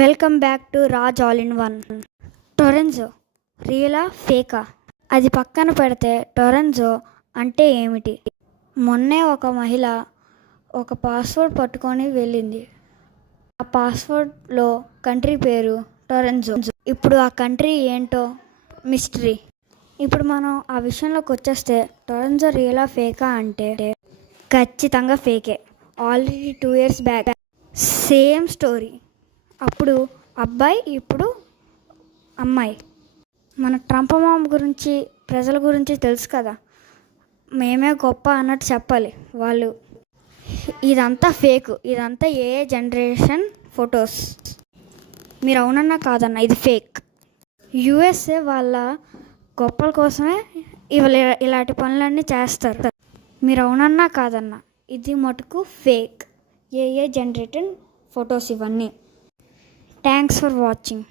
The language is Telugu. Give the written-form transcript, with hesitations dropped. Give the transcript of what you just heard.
Welcome back to Raj all in one. టొరెన్జో రియలా ఫేకా? అది పక్కన పెడితే టొరెన్జో అంటే ఏమిటి? మొన్నే ఒక మహిళ ఒక పాస్వర్డ్ పట్టుకొని వెళ్ళింది. ఆ పాస్వర్డ్లో కంట్రీ పేరు టొరెన్జో. ఇప్పుడు ఆ కంట్రీ ఏంటో మిస్టరీ. ఇప్పుడు మనం ఆ విషయంలోకి వచ్చేస్తే టొరెన్జో రియలా ఫేకా అంటే ఖచ్చితంగా ఫేకే. Already 2 years back same story. అప్పుడు అబ్బాయి, ఇప్పుడు అమ్మాయి. మన ట్రంప్ మామ గురించి, ప్రజల గురించి తెలుసు కదా, మేమే గొప్ప అన్నట్టు చెప్పాలి వాళ్ళు. ఇదంతా ఫేక్, ఇదంతా ఏ జనరేషన్ ఫొటోస్. మీరు అవునన్నా కాదన్నా ఇది ఫేక్. యుఎస్ఏ వాళ్ళ గొప్పల కోసమే ఇలాంటి పనులన్నీ చేస్తారు. మీరు అవునన్నా కాదన్నా ఇది మటుకు ఫేక్. ఏ జనరేటెడ్ ఫొటోస్ ఇవన్నీ. Thanks for watching.